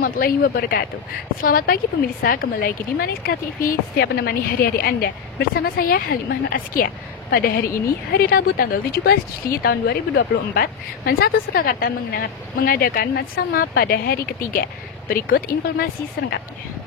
warahmatullahi wabarakatuh. Selamat pagi pemirsa, kembali lagi di Maniska TV, siap menemani hari-hari Anda. Bersama saya Halimah Nur Askia. Pada hari ini, hari Rabu tanggal 17 Juli tahun 2024, Man 1 Surakarta mengadakan Matsama pada hari ketiga. Berikut informasi selengkapnya.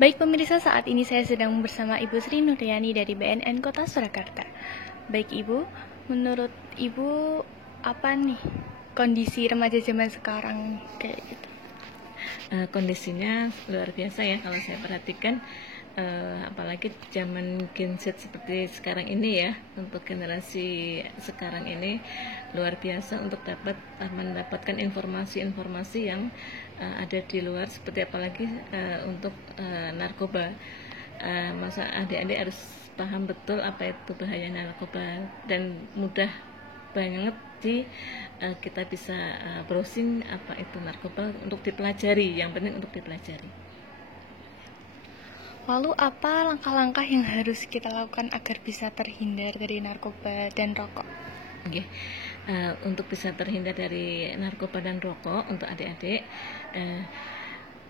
Baik pemirsa, saat ini saya sedang bersama Ibu Sri Nuriani dari BNN Kota Surakarta. Baik Ibu, menurut Ibu apa nih kondisi remaja zaman sekarang kayak gitu? Kondisinya luar biasa ya kalau saya perhatikan, apalagi zaman Gen Z seperti sekarang ini ya, untuk generasi sekarang ini luar biasa untuk dapat mendapatkan informasi-informasi yang ada di luar, seperti apalagi untuk narkoba. Masa adik-adik harus paham betul apa itu bahaya narkoba, dan mudah banget kita bisa browsing apa itu narkoba untuk dipelajari, yang penting untuk dipelajari. Lalu apa langkah-langkah yang harus kita lakukan agar bisa terhindar dari narkoba dan rokok? Okay. Untuk bisa terhindar dari narkoba dan rokok, untuk adik-adik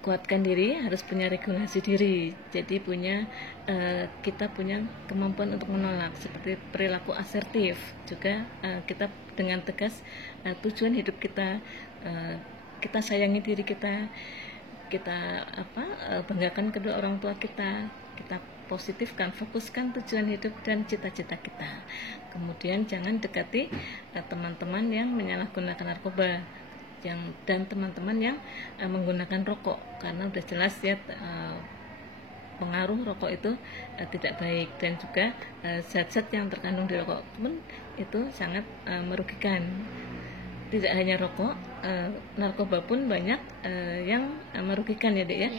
kuatkan diri, harus punya regulasi diri. Jadi kita punya kemampuan untuk menolak, seperti perilaku asertif. Juga kita dengan tegas tujuan hidup kita, kita sayangi diri kita banggakan kedua orang tua kita positifkan, fokuskan tujuan hidup dan cita-cita kita. Kemudian jangan dekati teman-teman yang menyalahgunakan narkoba, dan teman-teman yang menggunakan rokok, karena udah jelas ya pengaruh rokok itu tidak baik, dan juga zat-zat yang terkandung di rokok pun itu sangat merugikan. Tidak hanya rokok, narkoba pun banyak yang merugikan ya Dek ya.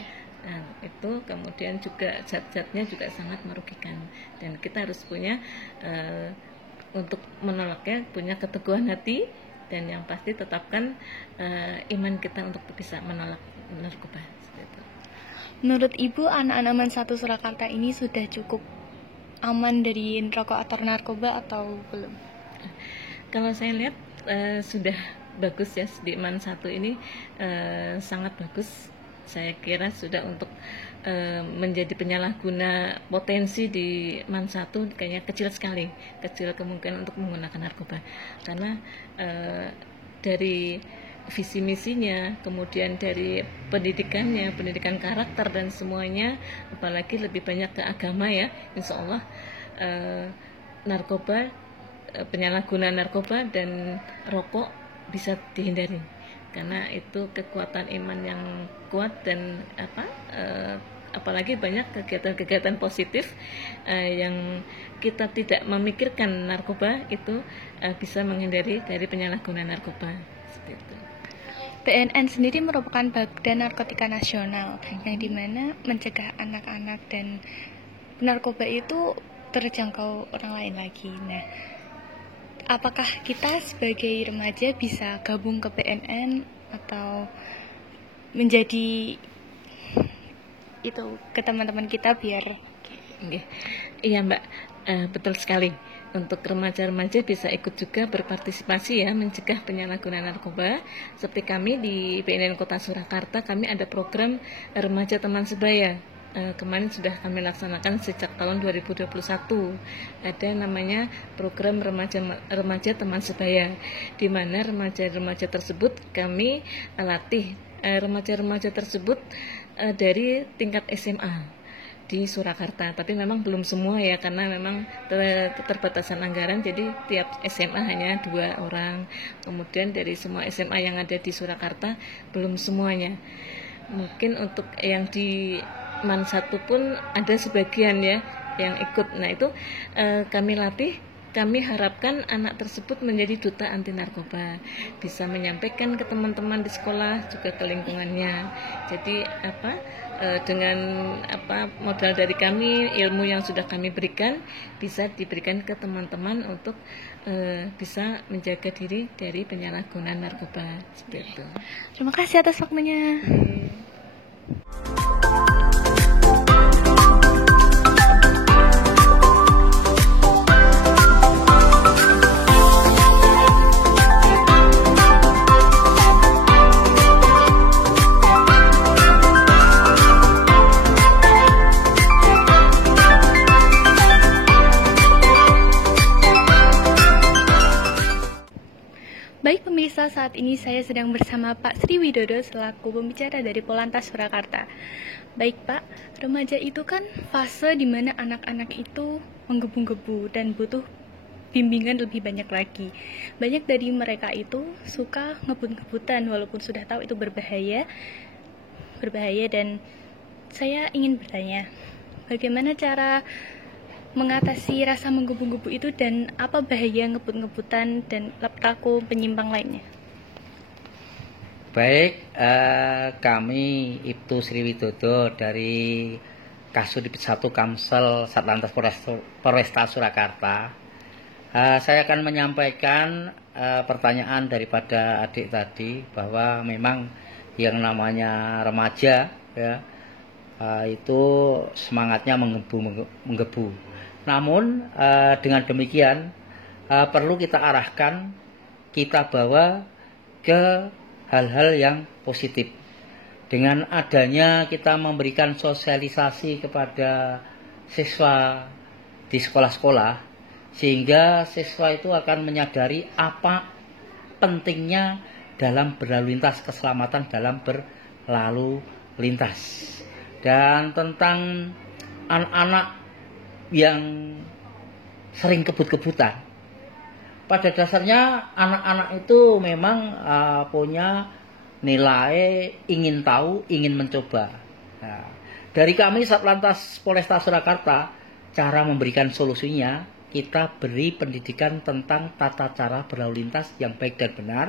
Nah, itu kemudian juga zat-zatnya juga sangat merugikan, dan kita harus punya untuk menolaknya punya keteguhan hati, dan yang pasti tetapkan iman kita untuk bisa menolak narkoba. Menurut Ibu, anak-anak Man 1 Surakarta ini sudah cukup aman dari rokok atau narkoba atau belum? Kalau saya lihat sudah bagus ya, di Man 1 ini sangat bagus. Saya kira sudah untuk menjadi penyalahguna potensi di Man 1 kayaknya kecil sekali, kecil kemungkinan untuk menggunakan narkoba, karena dari visi misinya, kemudian dari pendidikannya, pendidikan karakter dan semuanya, apalagi lebih banyak ke agama ya, insya Allah narkoba, penyalahgunaan narkoba dan rokok bisa dihindari, karena itu kekuatan iman yang kuat, dan apalagi banyak kegiatan-kegiatan positif yang kita tidak memikirkan narkoba itu bisa menghindari dari penyalahgunaan narkoba. Seperti itu. BNN sendiri merupakan badan narkotika nasional yang dimana mencegah anak-anak dan narkoba itu terjangkau orang lain lagi. Nah, apakah kita sebagai remaja bisa gabung ke BNN atau menjadi itu ke teman-teman kita biar? Iya Mbak, betul sekali. Untuk remaja-remaja bisa ikut juga berpartisipasi ya, mencegah penyalahgunaan narkoba. Seperti kami di BNN Kota Surakarta, kami ada program Remaja Teman Sebaya. Kemarin sudah kami laksanakan sejak tahun 2021. Ada namanya program Remaja Teman Sebaya, di mana remaja-remaja tersebut kami latih. Remaja-remaja tersebut dari tingkat SMA di Surakarta, tapi memang belum semua ya, karena memang keterbatasan anggaran, jadi tiap SMA hanya 2 orang. Kemudian dari semua SMA yang ada di Surakarta belum semuanya. Mungkin untuk yang di Man 1 pun ada sebagian ya yang ikut. Nah itu kami latih kami harapkan anak tersebut menjadi duta anti narkoba, bisa menyampaikan ke teman-teman di sekolah, juga ke lingkungannya. Jadi dengan modal dari kami, ilmu yang sudah kami berikan bisa diberikan ke teman-teman untuk bisa menjaga diri dari penyalahgunaan narkoba seperti itu. Terima kasih atas waktunya. Baik pemirsa, saat ini saya sedang bersama Pak Sri Widodo selaku pembicara dari Polantas Surakarta. Baik Pak, remaja itu kan fase di mana anak-anak itu menggebu-gebu dan butuh bimbingan lebih banyak lagi. Banyak dari mereka itu suka ngebut-ngebutan walaupun sudah tahu itu berbahaya dan saya ingin bertanya, bagaimana cara mengatasi rasa menggebu-gebu itu dan apa bahaya ngebut-ngebutan dan perilaku penyimpang lainnya? Baik, kami Ibtu Sri Widodo dari Kasudit 1 Kamsel Satlantas Polresta Surakarta. Saya akan menyampaikan pertanyaan daripada adik tadi, bahwa memang yang namanya remaja ya, itu semangatnya menggebu. Namun dengan demikian perlu kita arahkan, kita bawa ke hal-hal yang positif. Dengan adanya kita memberikan sosialisasi kepada siswa di sekolah-sekolah, sehingga siswa itu akan menyadari apa pentingnya dalam berlalu lintas, keselamatan dalam berlalu lintas. Dan tentang anak-anak yang sering kebut-kebutan, pada dasarnya anak-anak itu memang punya nilai ingin tahu, ingin mencoba. Nah, dari kami Satlantas Polresta Surakarta, cara memberikan solusinya, kita beri pendidikan tentang tata cara berlalu lintas yang baik dan benar.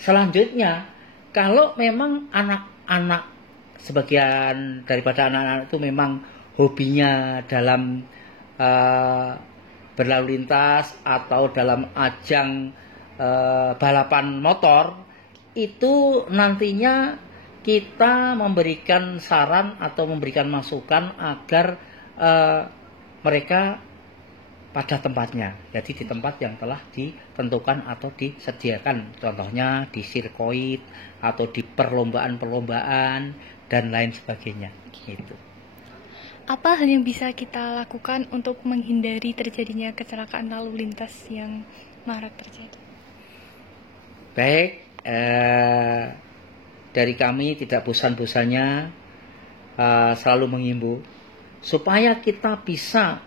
Selanjutnya, kalau memang anak-anak, sebagian daripada anak-anak itu memang hobinya dalam berlalu lintas atau dalam ajang balapan motor, itu nantinya kita memberikan saran atau memberikan masukan agar mereka pada tempatnya, jadi di tempat yang telah ditentukan atau disediakan, contohnya di sirkuit atau di perlombaan-perlombaan dan lain sebagainya gitu. Apa hal yang bisa kita lakukan untuk menghindari terjadinya kecelakaan lalu lintas yang marak terjadi? Baik, dari kami tidak bosan-bosannya selalu mengimbau supaya kita bisa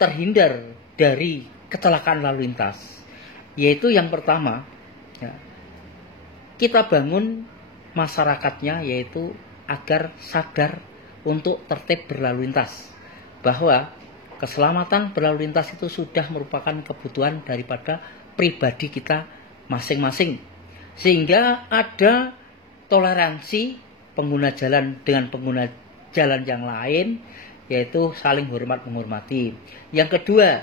terhindar dari kecelakaan lalu lintas. Yaitu yang pertama, ya, kita bangun masyarakatnya, yaitu agar sadar untuk tertib berlalu lintas, bahwa keselamatan berlalu lintas itu sudah merupakan kebutuhan daripada pribadi kita masing-masing, sehingga ada toleransi pengguna jalan dengan pengguna jalan yang lain, yaitu saling hormat menghormati. Yang kedua,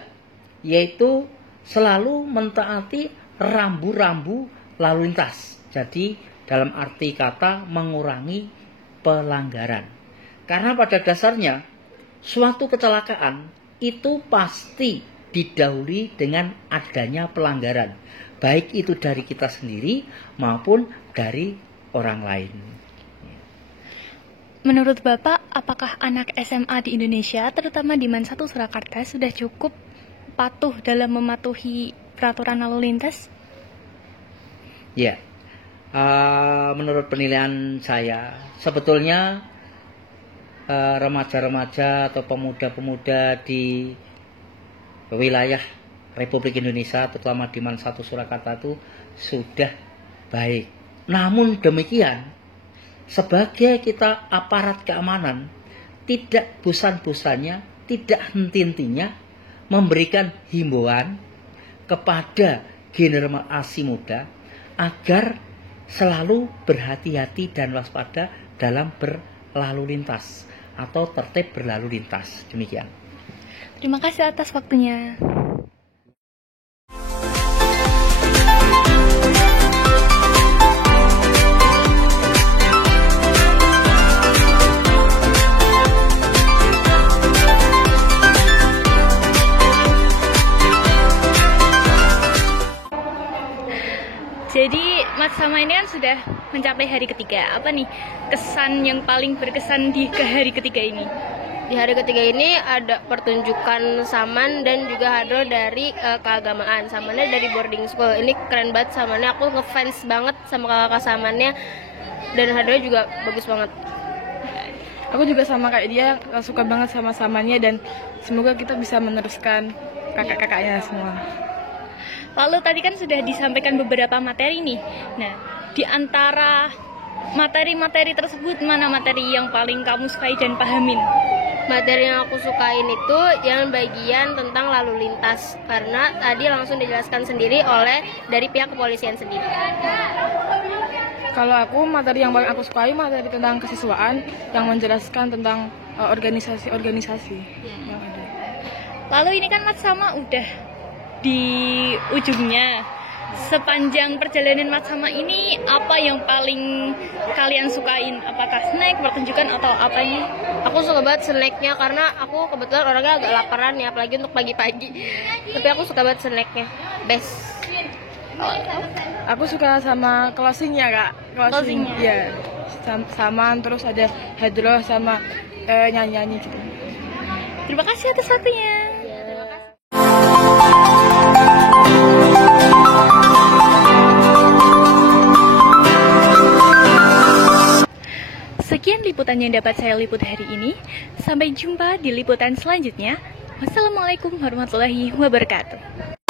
yaitu selalu mentaati rambu-rambu lalu lintas, jadi dalam arti kata mengurangi pelanggaran. Karena pada dasarnya suatu kecelakaan itu pasti didahului dengan adanya pelanggaran, baik itu dari kita sendiri maupun dari orang lain. Menurut Bapak, apakah anak SMA di Indonesia, terutama di MAN 1 Surakarta, sudah cukup patuh dalam mematuhi peraturan lalu lintas? Ya, menurut penilaian saya, sebetulnya remaja-remaja atau pemuda-pemuda di wilayah Republik Indonesia, terutama di MAN 1 Surakarta itu sudah baik. Namun demikian, sebagai kita aparat keamanan, tidak bosan-bosannya, tidak henti-hentinya memberikan himbauan kepada generasi muda agar selalu berhati-hati dan waspada dalam berlalu lintas atau tertib berlalu lintas. Demikian. Terima kasih atas waktunya. Jadi Mas Sama ini kan sudah mencapai hari ketiga. Apa nih kesan yang paling berkesan di hari ketiga ini? Di hari ketiga ini ada pertunjukan saman dan juga hadroh dari keagamaan. Samannya dari boarding school. Ini keren banget samannya. Aku ngefans banget sama kakak samannya. Dan hadrohnya juga bagus banget. Aku juga sama kayak dia, suka banget sama samannya dan semoga kita bisa meneruskan kakak-kakaknya semua. Lalu tadi kan sudah disampaikan beberapa materi nih. Nah, di antara materi-materi tersebut, mana materi yang paling kamu sukai dan pahamin? Materi yang aku sukain itu yang bagian tentang lalu lintas. Karena tadi langsung dijelaskan sendiri oleh dari pihak kepolisian sendiri. Kalau aku, materi yang paling aku sukai materi tentang kesiswaan yang menjelaskan tentang organisasi-organisasi yang ada. Lalu ini kan Mas Sama udah di ujungnya. Sepanjang perjalanan Mas Sama ini, apa yang paling kalian sukain? Apakah snack, pertunjukan, atau apanya? Aku suka banget snacknya karena aku kebetulan orangnya agak laparan ya, apalagi untuk pagi-pagi. Tapi aku suka banget snacknya, best. Aku suka sama closingnya kak. Closingnya? Iya. Sama terus ada hadroh sama nyanyi-nyanyi gitu. Terima kasih atas waktunya. Sekian liputan yang dapat saya liput hari ini. Sampai jumpa di liputan selanjutnya. Wassalamualaikum warahmatullahi wabarakatuh.